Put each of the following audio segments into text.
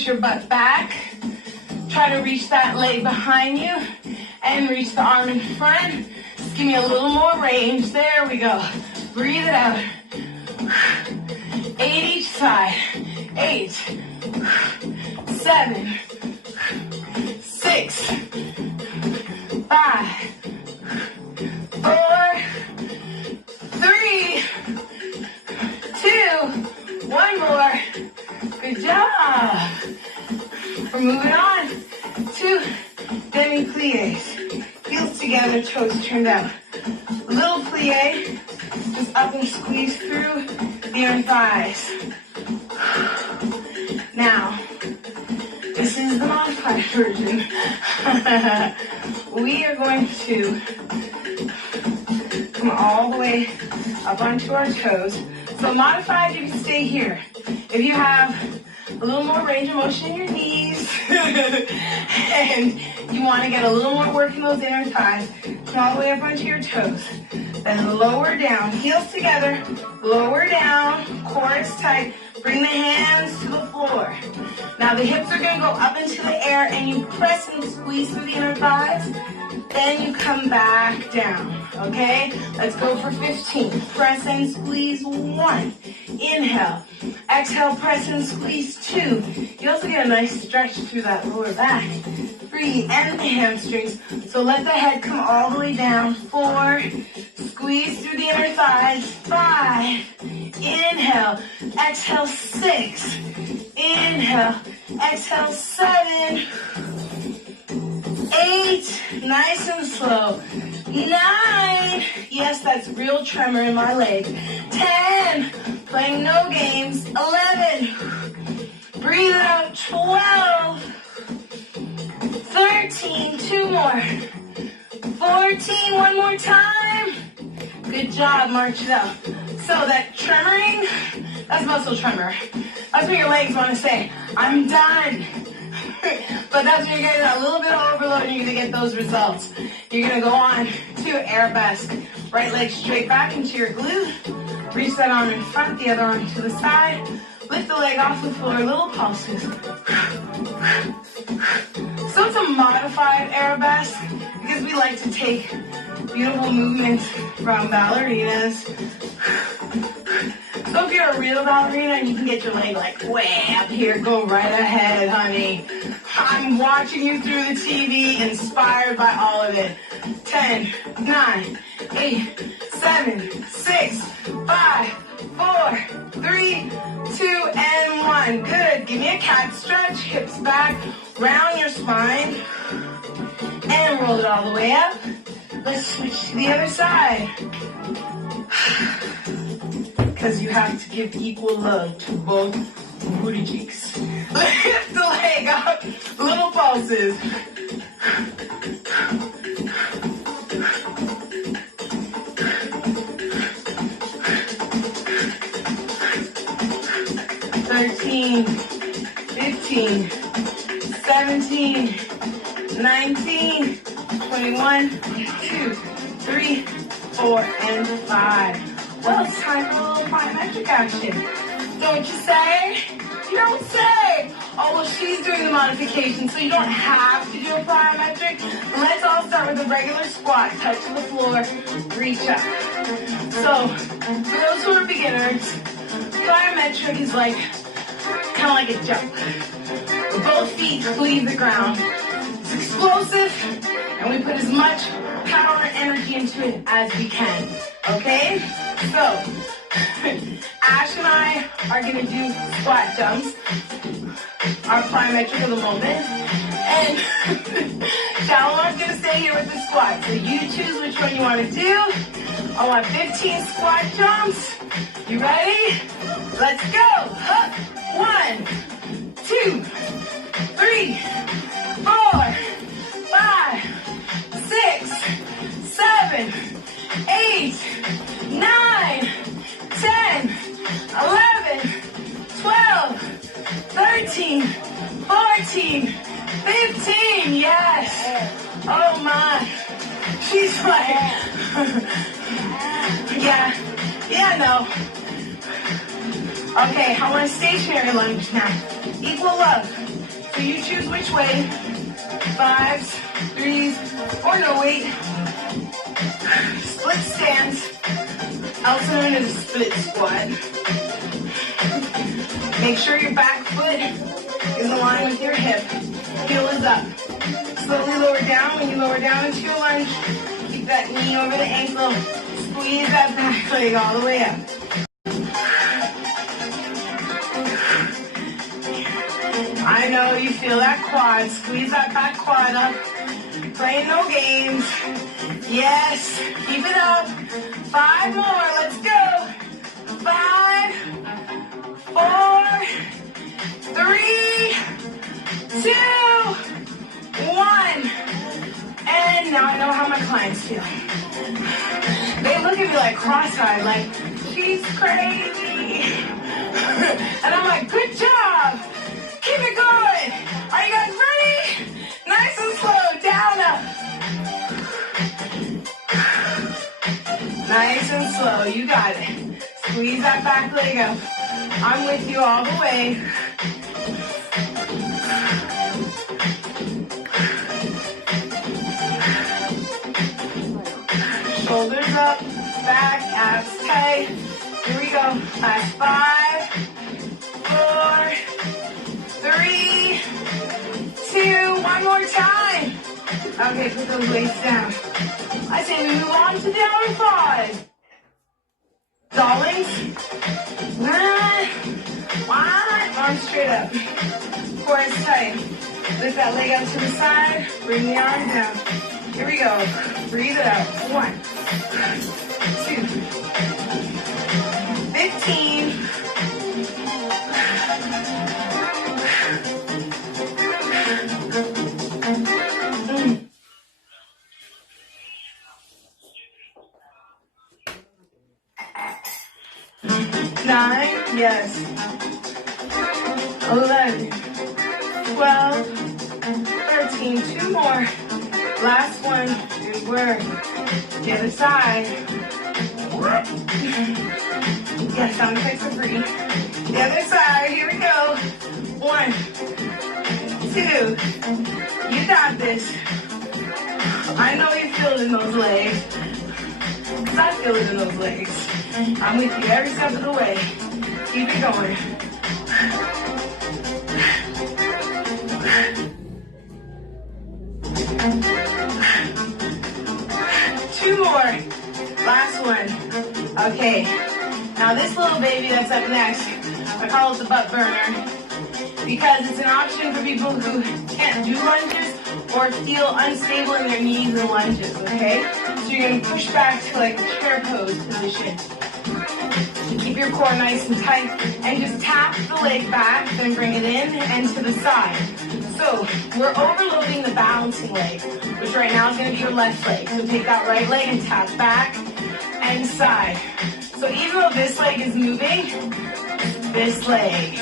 push your butt back. Try to reach that leg behind you and reach the arm in front. Just give me a little more range. There we go. Breathe it out. 8 each side. 8, 7, 6, 5, 4, 3, 2, 1 more. Good job. We're moving on to demi-plies. Heels together, toes turned out. Little plie, just up and squeeze through the inner thighs. Now, this is the modified version. We are going to come all the way up onto our toes. So modified, you can stay here. If you have a little more range of motion in your knees and you want to get a little more work in those inner thighs, come all the way up onto your toes. Then lower down, heels together, lower down, core is tight. Bring the hands to the floor. Now the hips are going to go up into the air and you press and squeeze through the inner thighs. Then you come back down, okay? Let's go for 15. Press and squeeze 1. Inhale. Exhale, press and squeeze 2. You also get a nice stretch through that lower back. 3, and the hamstrings. So let the head come all the way down. 4, squeeze through the inner thighs. 5, inhale. Exhale, 6. Inhale. Exhale, 7. 8, nice and slow. 9, yes, that's real tremor in my leg. 10, playing no games. 11, breathe out. 12, 13, 2 more. 14, 1 more time. Good job, march it up. So that tremoring, that's muscle tremor. That's what your legs want to say, I'm done. But that's when you're getting a little bit of overload and you're going to get those results. You're going to go on to arabesque. Right leg straight back into your glute. Reach that arm in front, the other arm to the side. Lift the leg off the floor, little pulses. So it's a modified arabesque because we like to take beautiful movements from ballerinas. So if you're a real ballerina and you can get your leg like way up here, go right ahead, honey. I'm watching you through the TV, inspired by all of it. 10, 9, 8, 7, 6, 5, 4, 3, 2, and 1. Good. Give me a cat stretch. Hips back. Round your spine. And roll it all the way up. Let's switch to the other side. Because you have to give equal love to both booty cheeks. Lift the leg up. Little pulses. 13, 15, 17, 19, 21, 2, 3, 4, and 5. Well, it's time for a little plyometric action. Don't you say? You don't say. Oh, well, she's doing the modification, so you don't have to do a plyometric. Let's all start with a regular squat. Touch the floor, reach up. So, for those who are beginners, plyometric is like, kind of like a jump. Both feet leave the ground. It's explosive, and we put as much power and energy into it as we can. Okay? So, Ash and I are going to do squat jumps, our plyometric of the moment, and Shalom's going to stay here with the squat. So you choose which one you want to do. I want 15 squat jumps. You ready? Let's go. Up. 1, 2, 3, 4, 5, 6, 7, 8, 9, 10, 11, 12, 13, 14, 15. Yes. Oh my. She's like, yeah, no. Okay, I want a stationary lunge now. Equal love. So you choose which way, 5s, 3s, or no weight. Split stance, also known as a split squat. Make sure your back foot is aligned with your hip. Heel is up. Slowly lower down. When you lower down into your lunge, keep that knee over the ankle. Squeeze that back leg all the way up. I know you feel that quad. Squeeze that back quad up. Playing no games. Yes. Keep it up. 5 more. Let's go. 5, 4, 3, 2, 1. And now I know how my clients feel. They look at me like cross-eyed, like, she's crazy. And I'm like, good job. Keep it going. Are you guys ready? Nice and slow. Down, up. Nice and slow. You got it. Squeeze that back leg up. I'm with you all the way. Shoulders up, back, abs tight. Here we go. Last 5, 4, 3, 2, one more time. Okay, put those weights down. I say we move on to downward 5. Darlings. 1, arms straight up. Core is tight. Lift that leg up to the side. Bring the arm down. Here we go. Breathe it out. 1, 2, 15. 9, yes. 11, 12, 13, 2 more. Last one, good work. The other side. Yes, sound effects are free. The other side, here we go. 1, 2, you got this. I know you feel it in those legs. Because I feel it in those legs. I'm with you every step of the way. Keep it going. Two more. Last one. Okay. Now this little baby that's up next, I call it the butt burner because it's an option for people who can't do lunges or feel unstable in their knees and lunges, okay? So you're going to push back to like a chair pose position. Keep your core nice and tight and just tap the leg back, then bring it in and to the side. So we're overloading the balancing leg, which right now is going to be your left leg. So take that right leg and tap back and side. So even though this leg is moving, this leg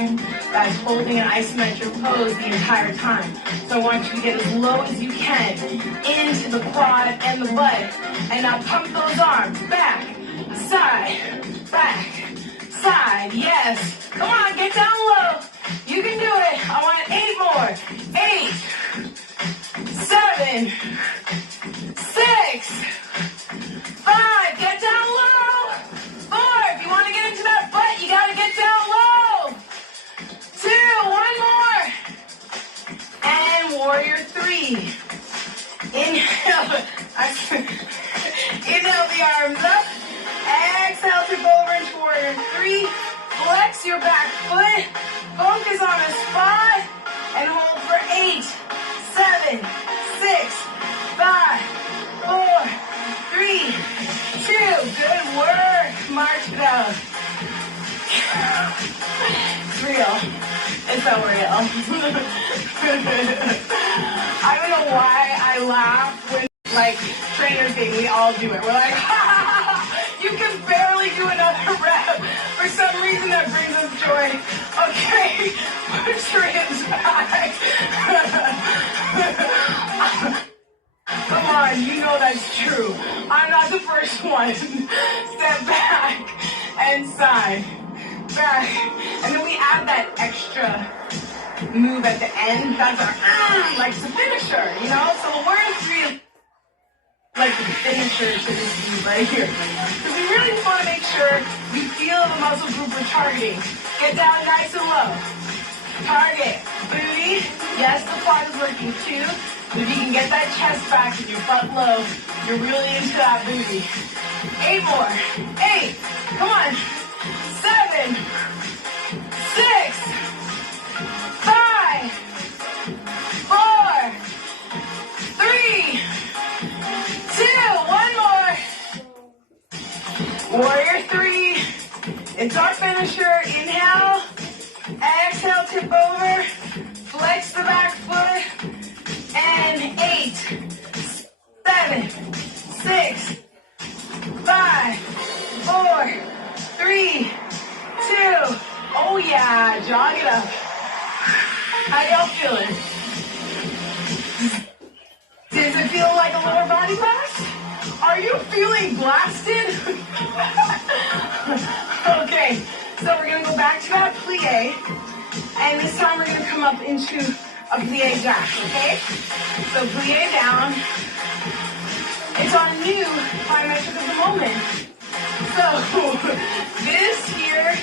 that's holding an isometric pose the entire time. So I want you to get as low as you can into the quad and the butt. And now pump those arms back, side, back, side. Yes. Come on, get down low. You can do it. I want 8 more. 8, 7, 6, 5. Get down low. 4. If you want to get into that butt, you got to get down low. 2. 1 more. And warrior 3. Inhale. Inhale the arms up. Exhale, tip over into warrior 3. Flex your back foot. Focus on a spot. And hold for 8, 7, 6, 5, 4, 3, 2. Good work. March it out. It's real. It's so real. I don't know why I laugh when, like, trainers say we all do it. We're like, you can barely do another rep. For some reason that brings us joy. Okay, push your hips back. Come on, you know that's true. I'm not the first one. Step back and side. Back. And then we add that extra move at the end. That's our like the finisher, you know? So we're in three, like the finisher to this move right here. Because we really just want to make sure you feel the muscle group we're targeting. Get down nice and low. Target. Booty. Yes, the quad is working too. But if you can get that chest back and your butt low, you're really into that booty. 8 more. 8. Come on. 7. 6. 5. 4. 3. 2. 1 more. Warrior 3. It's our finisher. Inhale. Exhale, tip over. Flex the back foot. And 8, 7, 6, 5, 4, 3, 2. Oh yeah, jog it up. How y'all feeling? Does it feel like a lower body blast? Are you feeling blasted? Okay, so we're gonna go back to that plie, and this time we're gonna come up into a plie jack, okay? So plie down. It's on you, plyometric of the moment. So this here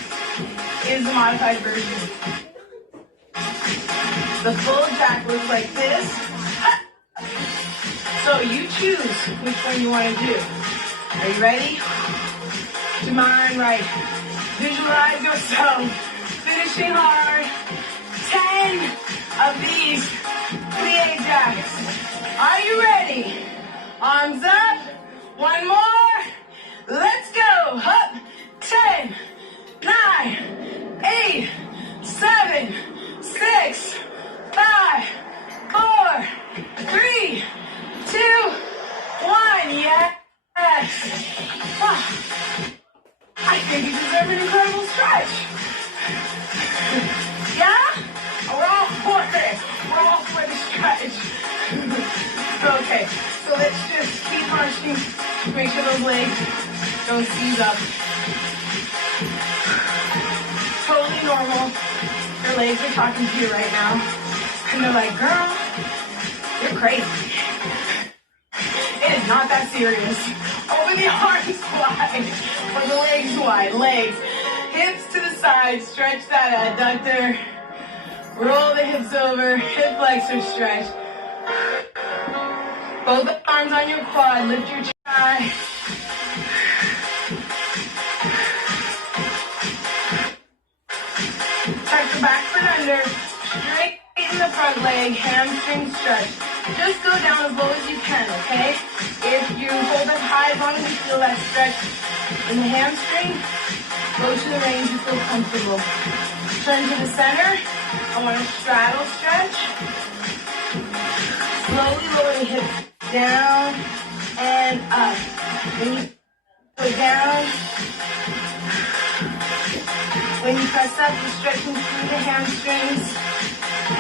is the modified version. The full jack looks like this. So you choose which one you want to do. Are you ready? To mind right. Visualize yourself finishing hard. 10 of these plie jacks. Are you ready? Arms up. 1 more. Let's go. Up. 10, 9, 8, 7, 6, 5, 4, 3, 2, 1. Yes. I think you deserve an incredible stretch. Yeah? We're all for it. We're all for the stretch. Okay, so let's just keep marching. Make sure those legs don't seize up. Totally normal. Your legs are talking to you right now. And they're like, girl, you're crazy. It is not that serious. Open the arms wide. Or the legs wide. Legs. Hips to the side. Stretch that adductor. Roll the hips over. Hip flexor stretch. Both arms on your quad. Lift your thigh. Tuck the back foot under. Straighten the front leg. Hamstring stretch. Just go down as low as you can, okay? If you hold up high, as long as you feel that stretch in the hamstring, go to the range you feel comfortable. Turn to the center. I want to straddle stretch. Slowly lower the hips down and up. When you go down, when you press up, you're stretching through the hamstrings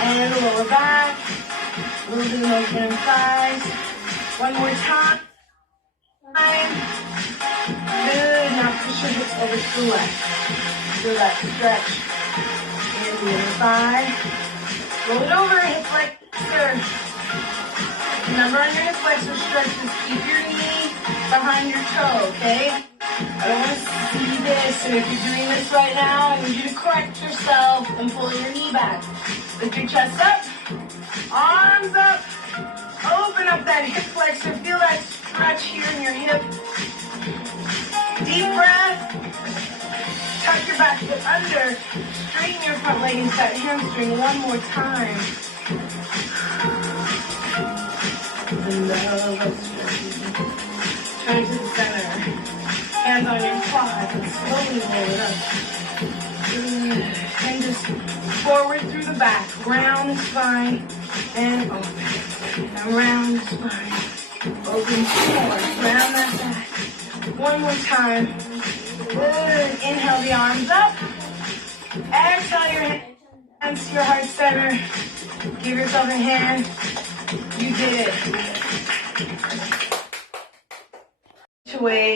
and the lower back. A little bit of motion in thighs. One more time. Good. Now push your hips over to the left. Feel that stretch in the other thigh. Roll it over, hip flexor. Remember on your hip flexor stretches, keep your knee behind your toe, okay? I don't want to see this, and if you're doing this right now, I need you to correct yourself and pull your knee back. Lift your chest up, arms up, open up that hip flexor, feel that stretch here in your hip. Deep breath, tuck your back foot under, straighten your front leg into that hamstring one more time. Turn to the center. Hands on your quads and slowly roll it up. And just forward through the back. Round the spine and open. And round the spine. Open forward. Round that back. One more time. Good. Inhale the arms up. Exhale your hands to your heart center. Give yourself a hand. You did it. Away.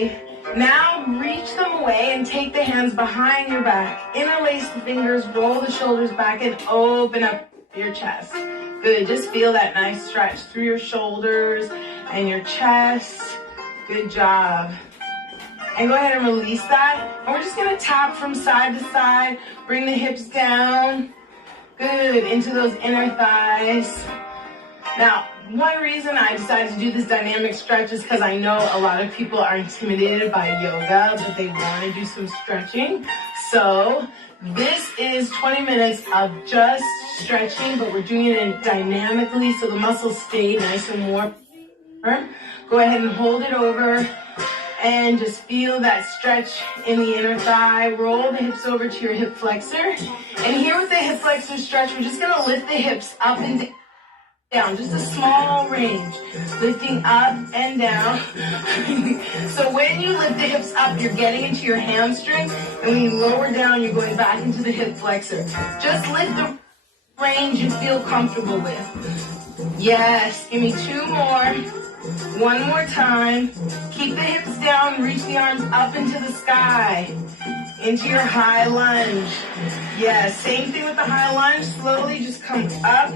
Now reach them away and take the hands behind your back. Interlace the fingers, roll the shoulders back and open up your chest. Good, just feel that nice stretch through your shoulders and your chest. Good job. And go ahead and release that. And we're just gonna tap from side to side. Bring the hips down. Good, into those inner thighs. Now, one reason I decided to do this dynamic stretch is because I know a lot of people are intimidated by yoga, but they want to do some stretching. So this is 20 minutes of just stretching, but we're doing it dynamically so the muscles stay nice and warm. Go ahead and hold it over and just feel that stretch in the inner thigh. Roll the hips over to your hip flexor. And here with the hip flexor stretch, we're just going to lift the hips up and down, just a small range, lifting up and down. So when you lift the hips up, you're getting into your hamstring, and when you lower down, you're going back into the hip flexor. Just lift the range you feel comfortable with. Yes, give me 2 more. 1 more time. Keep the hips down, reach the arms up into the sky, into your high lunge. Yes, same thing with the high lunge. Slowly just come up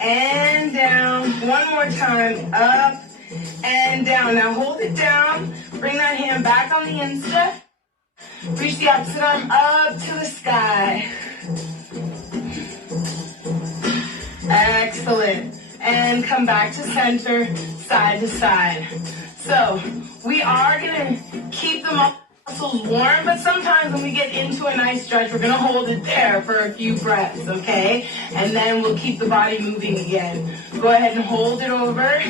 and down. 1 more time, up and down. Now hold it down. Bring that hand back on the instep. Reach the opposite arm up to the sky. Excellent. And come back to center, side to side. So we are going to keep the muscles warm, but sometimes when we get into a nice stretch, we're going to hold it there for a few breaths, okay? And then we'll keep the body moving again. Go ahead and hold it over.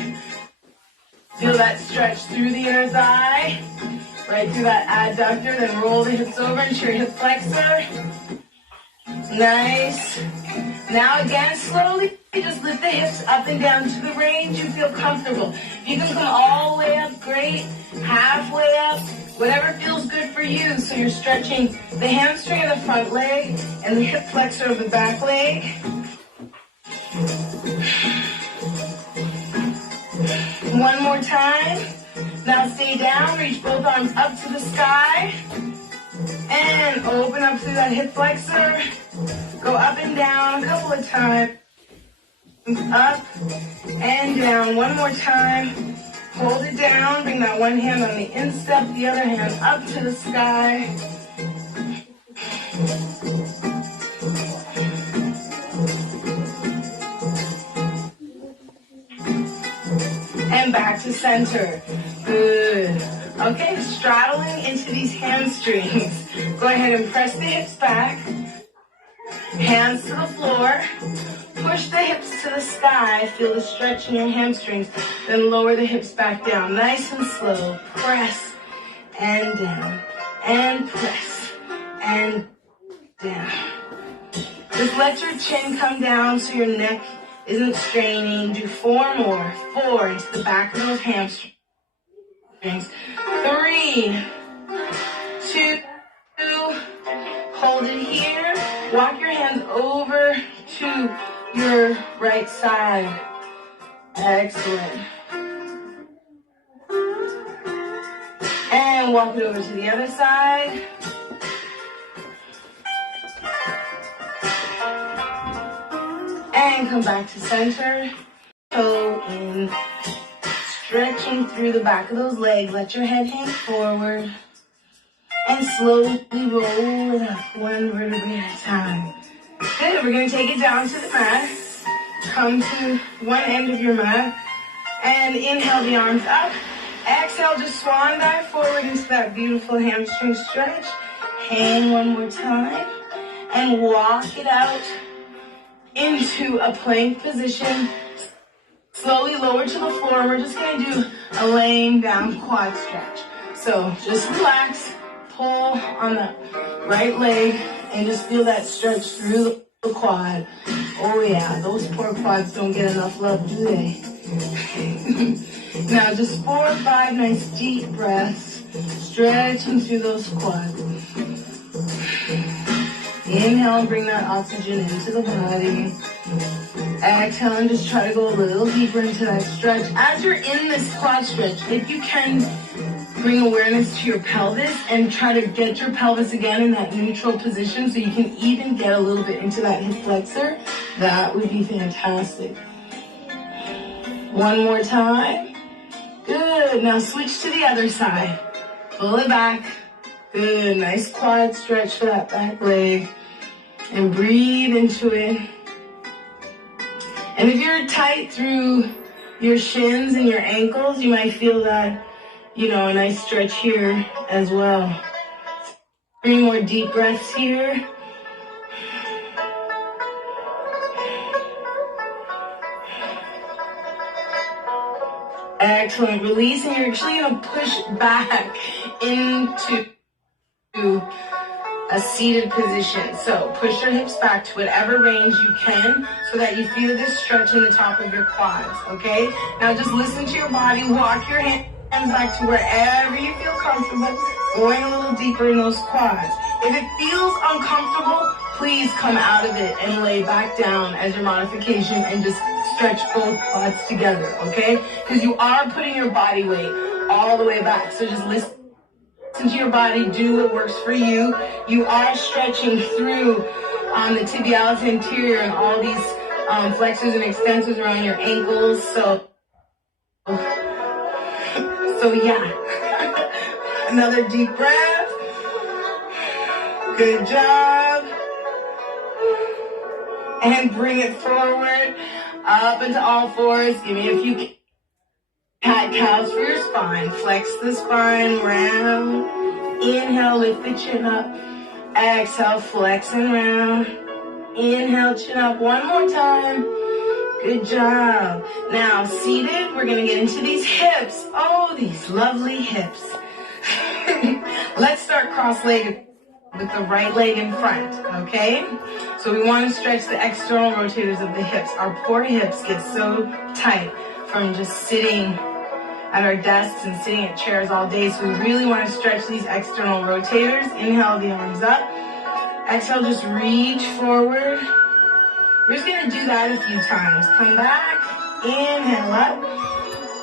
Feel that stretch through the inner thigh, right through that adductor, then roll the hips over into your hip flexor. Nice. Now again, slowly just lift the hips up and down to the range you feel comfortable. You can come all the way up, great. Halfway up, whatever feels good for you. So you're stretching the hamstring of the front leg and the hip flexor of the back leg. One more time. Now stay down, reach both arms up to the sky. And open up through that hip flexor. Go up and down a couple of times. Up and down. One more time. Hold it down. Bring that one hand on the instep, the other hand up to the sky. And back to center. Good. Okay, straddling into these hamstrings. Go ahead and press the hips back. Hands to the floor. Push the hips to the sky. Feel the stretch in your hamstrings. Then lower the hips back down. Nice and slow. Press and down. And press and down. Just let your chin come down so your neck isn't straining. Do 4 more. 4 into the back of those hamstrings. 3, 2, hold it here. Walk your hands over to your right side. Excellent. And walk it over to the other side. And come back to center. Toe in. Stretching through the back of those legs. Let your head hang forward. And slowly roll it up, 1 vertebrae at a time. Good, we're going to take it down to the mat. Come to one end of your mat. And inhale the arms up. Exhale, just swan dive forward into that beautiful hamstring stretch. Hang 1 more time. And walk it out into a plank position. Slowly lower to the floor. We're just going to do a laying down quad stretch. So just relax. Pull on the right leg and just feel that stretch through the quad. Oh yeah, those poor quads don't get enough love, do they? Now just 4 or 5 nice deep breaths, stretching through those quads. Inhale, bring that oxygen into the body. Exhale, and just try to go a little deeper into that stretch. As you're in this quad stretch, if you can bring awareness to your pelvis and try to get your pelvis again in that neutral position so you can even get a little bit into that hip flexor. That would be fantastic. One more time. Good. Now switch to the other side. Pull it back. Good. Nice quad stretch for that back leg. And breathe into it. And if you're tight through your shins and your ankles, you might feel that, a nice stretch here as well. 3 more deep breaths here. Excellent. Release, and you're actually going to push back into a seated position. So push your hips back to whatever range you can so that you feel this stretch in the top of your quads, okay? Now just listen to your body. Walk your hands back to wherever you feel comfortable, going a little deeper in those quads. If it feels uncomfortable, please come out of it and lay back down as your modification and just stretch both quads together, okay? Because you are putting your body weight all the way back. So just listen to your body, do what works for you. You are stretching through the tibialis anterior and all these flexors and extensors around your ankles. So yeah. Another deep breath. Good job. And bring it forward, up into all fours. Give me a few cat-cows for your spine. Flex the spine round. Inhale, lift the chin up. Exhale, flex and round. Inhale, chin up one more time. Good job. Now, seated, we're going to get into these hips. Oh, these lovely hips. Let's start cross-legged with the right leg in front, okay? So we want to stretch the external rotators of the hips. Our poor hips get so tight from just sitting at our desks and sitting at chairs all day. So we really want to stretch these external rotators. Inhale the arms up. Exhale, just reach forward. We're just going to do that a few times. Come back. Inhale up.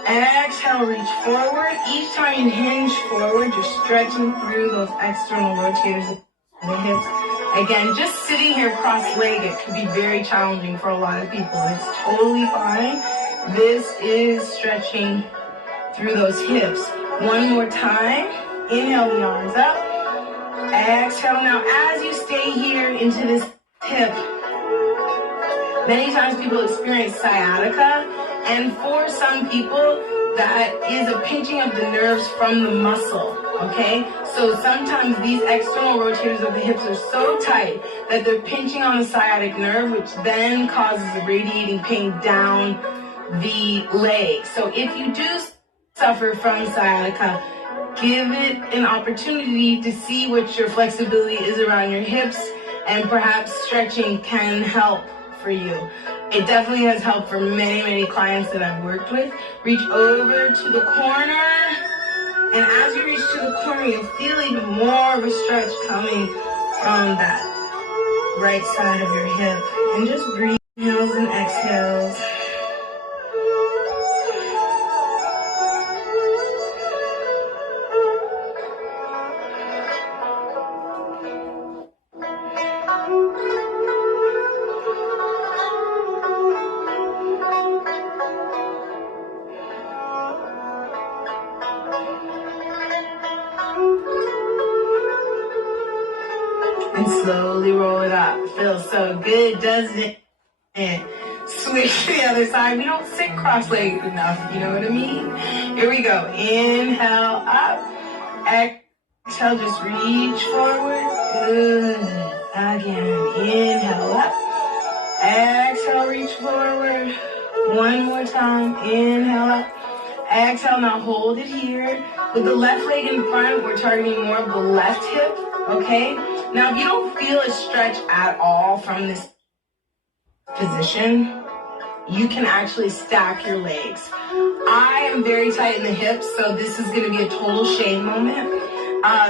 Exhale, reach forward. Each time you hinge forward, you're stretching through those external rotators of the hips. Again, just sitting here cross-legged could be very challenging for a lot of people. It's totally fine. This is stretching through those hips. One more time. Inhale the arms up. Exhale. Now, as you stay here into this hip, many times people experience sciatica, and for some people, that is a pinching of the nerves from the muscle, okay? So sometimes these external rotators of the hips are so tight that they're pinching on the sciatic nerve, which then causes radiating pain down the leg. So if you do suffer from sciatica, give it an opportunity to see what your flexibility is around your hips, and perhaps stretching can help for you. It definitely has helped for many, many clients that I've worked with. Reach over to the corner, and as you reach to the corner, you'll feel even more of a stretch coming from that right side of your hip. And just breathe, inhales and exhales. And slowly roll it up. Feels so good, doesn't it? And switch to the other side. We don't sit cross-legged enough, you know what I mean? Here we go. Inhale up. Exhale, just reach forward. Good. Again. Inhale up. Exhale, reach forward. One more time. Inhale up. Exhale, now hold it here. With the left leg in front, we're targeting more of the left hip, okay? Now, if you don't feel a stretch at all from this position, you can actually stack your legs. I am very tight in the hips, so this is going to be a total shame moment.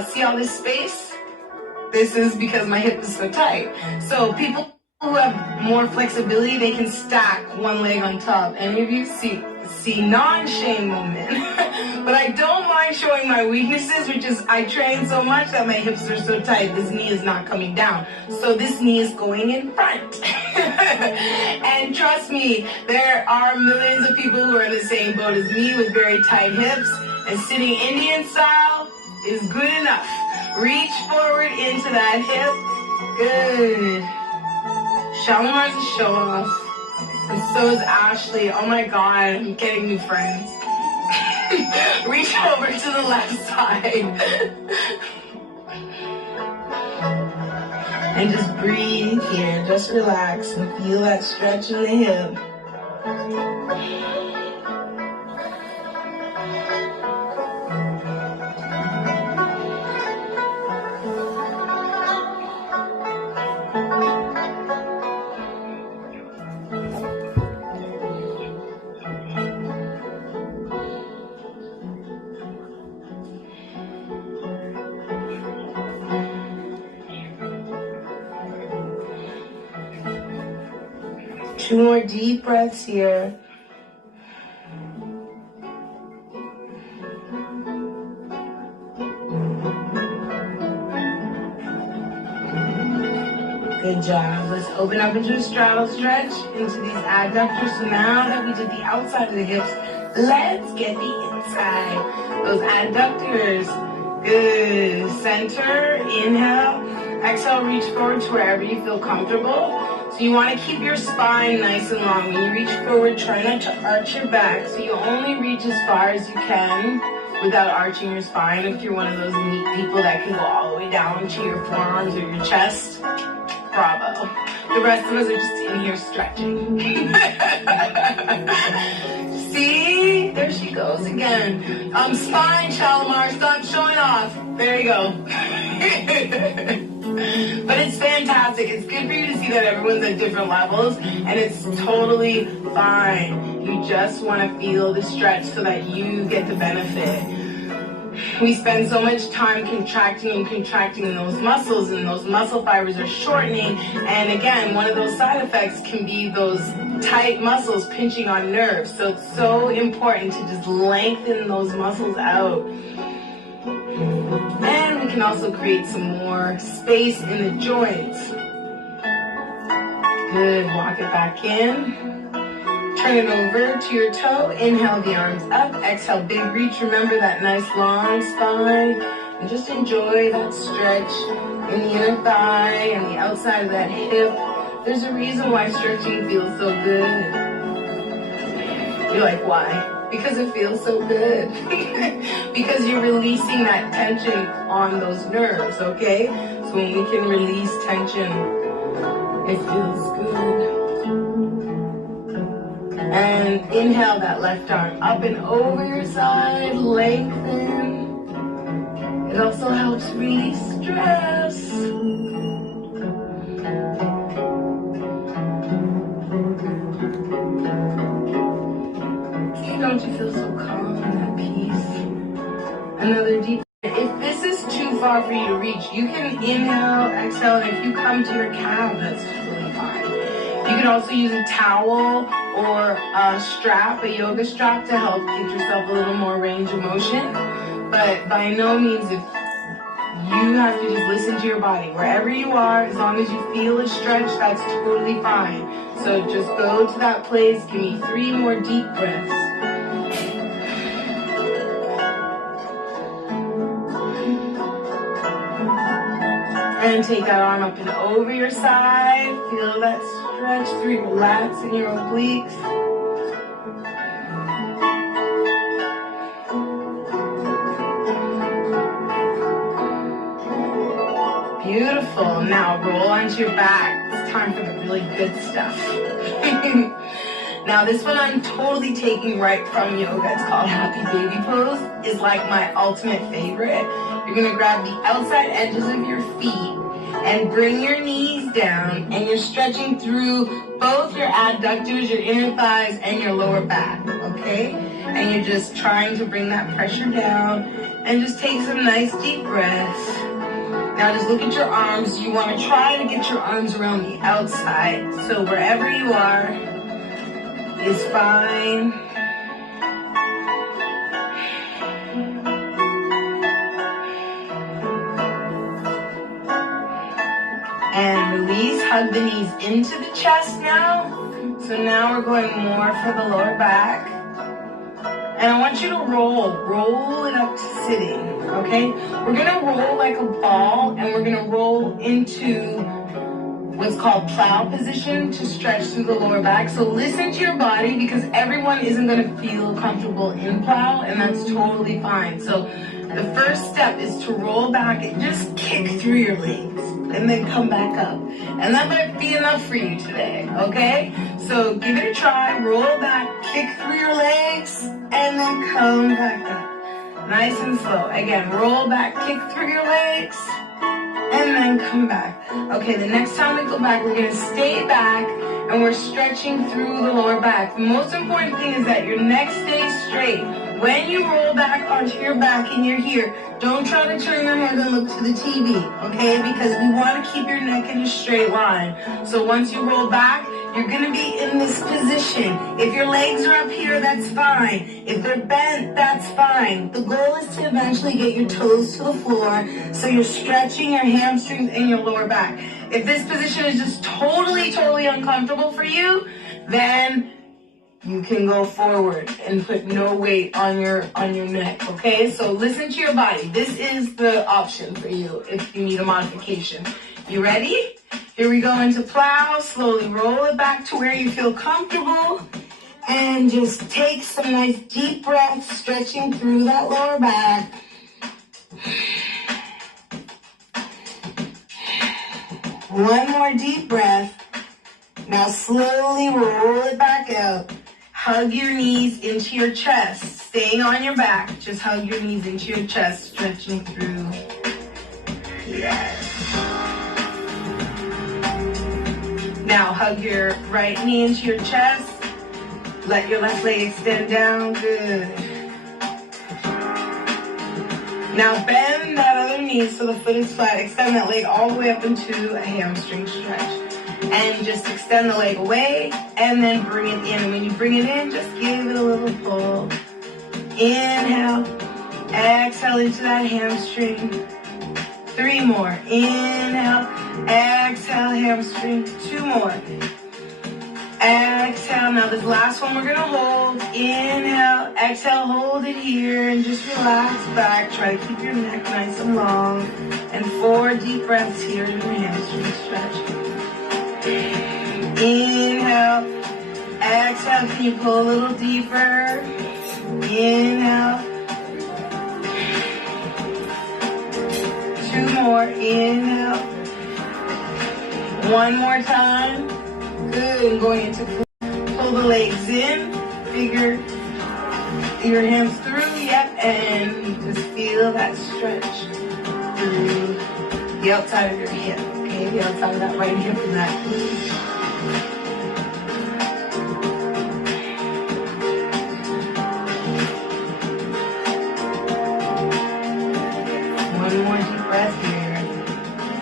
See all this space? This is because my hip is so tight. So people who have more flexibility, they can stack one leg on top. Any of you? See, see, non-shame moment. But I don't mind showing my weaknesses, which is I train so much that my hips are so tight, this knee is not coming down. So this knee is going in front. And trust me, there are millions of people who are in the same boat as me with very tight hips, and sitting Indian style is good enough. Reach forward into that hip. Good. Shalimar's a show off. And so is Ashley. Oh my God, I'm getting new friends. Reach over to the left side. And just breathe here. Just relax and feel that stretch in the hip. Two more deep breaths here. Good job. Let's open up into a straddle stretch into these adductors. So now that we did the outside of the hips, let's get the inside. Those adductors. Good. Center. Inhale. Exhale, reach forward to wherever you feel comfortable. So you want to keep your spine nice and long. When you reach forward, try not to arch your back. So you only reach as far as you can without arching your spine. If you're one of those neat people that can go all the way down to your forearms or your chest, bravo. The rest of us are just in here stretching. See? There she goes again. Spine, Shalimar, stop showing off. There you go. But it's fantastic. It's good for you to see that everyone's at different levels, and it's totally fine. You just want to feel the stretch so that you get the benefit. We spend so much time contracting in those muscles, and those muscle fibers are shortening. And again, one of those side effects can be those tight muscles pinching on nerves. So it's so important to just lengthen those muscles out. And we can also create some more space in the joints. Good, walk it back in. Turn it over to your toe. Inhale the arms up. Exhale, big reach. Remember that nice long spine. And just enjoy that stretch in the inner thigh and the outside of that hip. There's a reason why stretching feels so good. You're like, why? Because it feels so good. Because you're releasing that tension on those nerves, okay? So when we can release tension, it feels good. And inhale that left arm up and over your side, lengthen. It also helps release stress. Don't you feel so calm and at peace? Another deep. If this is too far for you to reach, you can inhale, exhale, and if you come to your calf, that's totally fine. You can also use a towel or a strap, a yoga strap, to help give yourself a little more range of motion. But by no means, if you have to just listen to your body. Wherever you are, as long as you feel a stretch, that's totally fine. So just go to that place. Give me 3 more deep breaths. And take that arm up and over your side. Feel that stretch through your lats and your obliques. Beautiful. Now roll onto your back. It's time for the really good stuff. Now this one I'm totally taking right from yoga. It's called Happy Baby Pose. It's like my ultimate favorite. You're going to grab the outside edges of your feet and bring your knees down, and you're stretching through both your adductors, your inner thighs, and your lower back, okay? And you're just trying to bring that pressure down, and just take some nice deep breaths. Now just look at your arms. You want to try to get your arms around the outside. So wherever you are is fine. And release, hug the knees into the chest now. So now we're going more for the lower back. And I want you to roll it up to sitting, okay? We're gonna roll like a ball, and we're gonna roll into what's called plow position to stretch through the lower back. So listen to your body, because everyone isn't gonna feel comfortable in plow, and that's totally fine. So the first step is to roll back and just kick through your legs, and then come back up. And that might be enough for you today, okay? So give it a try, roll back, kick through your legs, and then come back up. Nice and slow. Again, roll back, kick through your legs, and then come back. Okay, the next time we go back, we're gonna stay back, and we're stretching through the lower back. The most important thing is that your neck stays straight. When you roll back onto your back and you're here, don't try to turn your head and look to the TV, okay? Because we want to keep your neck in a straight line. So once you roll back, you're going to be in this position. If your legs are up here, that's fine. If they're bent, that's fine. The goal is to eventually get your toes to the floor, so you're stretching your hamstrings and your lower back. If this position is just totally uncomfortable for you, then you can go forward and put no weight on your neck, okay? So listen to your body. This is the option for you if you need a modification. You ready? Here we go into plow. Slowly roll it back to where you feel comfortable. And just take some nice deep breaths, stretching through that lower back. One more deep breath. Now slowly roll it back out. Hug your knees into your chest. Staying on your back, just hug your knees into your chest, stretching through. Yes. Now hug your right knee into your chest. Let your left leg extend down. Good. Now bend that other knee so the foot is flat. Extend that leg all the way up into a hamstring stretch. And just extend the leg away, and then bring it in. And when you bring it in, just give it a little pull. Inhale, exhale into that hamstring. 3 more. Inhale, exhale, hamstring. 2 more. Exhale. Now this last one we're gonna hold. Inhale, exhale, hold it here, and just relax back. Try to keep your neck nice and long. And 4 deep breaths here in your hamstring stretch. Inhale, exhale, can you pull a little deeper? Inhale. 2 more, inhale. 1 more time. Good, and going into pull the legs in, figure your hands through, yep, and just feel that stretch through the outside of your hip. Okay, the outside of that right hip and that glute. One more deep breath here.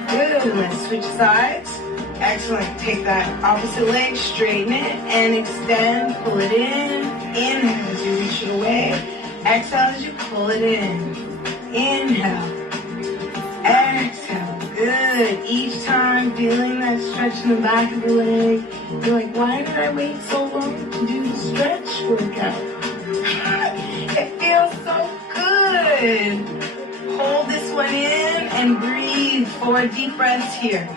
Good, and let's switch sides. Excellent. Take that opposite leg, straighten it, and extend. Pull it in. Inhale as you reach it away. Exhale as you pull it in. Inhale. Exhale. Good. Each time feeling that stretch in the back of your leg. You're like, why did I wait so long to do the stretch workout? It feels so good. Hold this one in and breathe. 4 deep breaths here.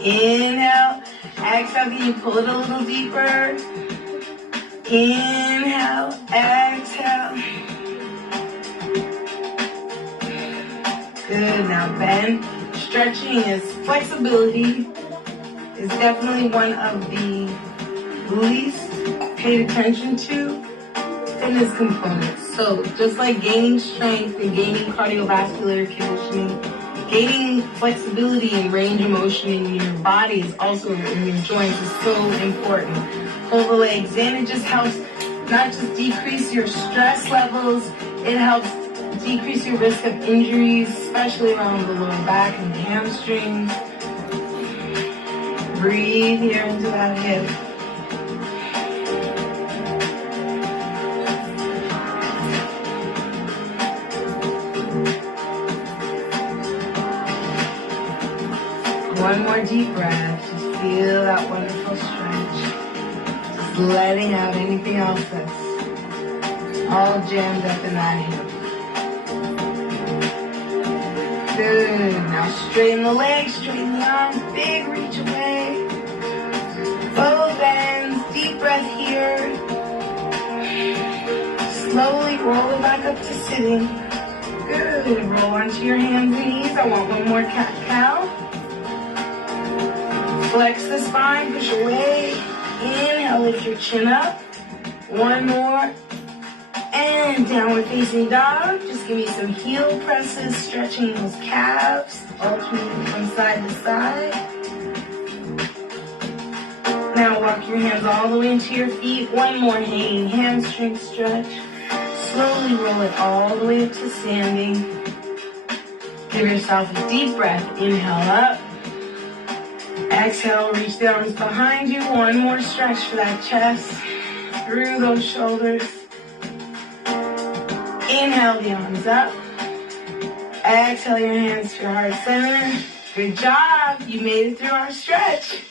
Inhale. Exhale. Can you pull it a little deeper? Inhale, exhale. Good, now bend. Stretching is flexibility is definitely one of the least paid attention to fitness components. So just like gaining strength and gaining cardiovascular conditioning, gaining flexibility and range of motion in your body is also in your joints is so important. Pull the legs in. It just helps not just decrease your stress levels, it helps decrease your risk of injuries, especially around the lower back and the hamstrings. Breathe here into that hip. One more deep breath. Just feel that wonderful stretch. Just letting out anything else that's all jammed up in that hip. Good. Now straighten the legs, straighten the arms. Big reach away. Both ends. Deep breath here. Slowly roll it back up to sitting. Good. Roll onto your hands and knees. I want one more cat-cow. Flex the spine, push away. Inhale, lift your chin up. One more. And downward facing dog. Just give me some heel presses, stretching those calves, alternating from side to side. Now walk your hands all the way into your feet. One more hanging hamstring stretch. Slowly roll it all the way up to standing. Give yourself a deep breath. Inhale up. Exhale, reach the arms behind you. One more stretch for that chest. Through those shoulders. Inhale the arms up. Exhale your hands to your heart center. Good job. You made it through our stretch.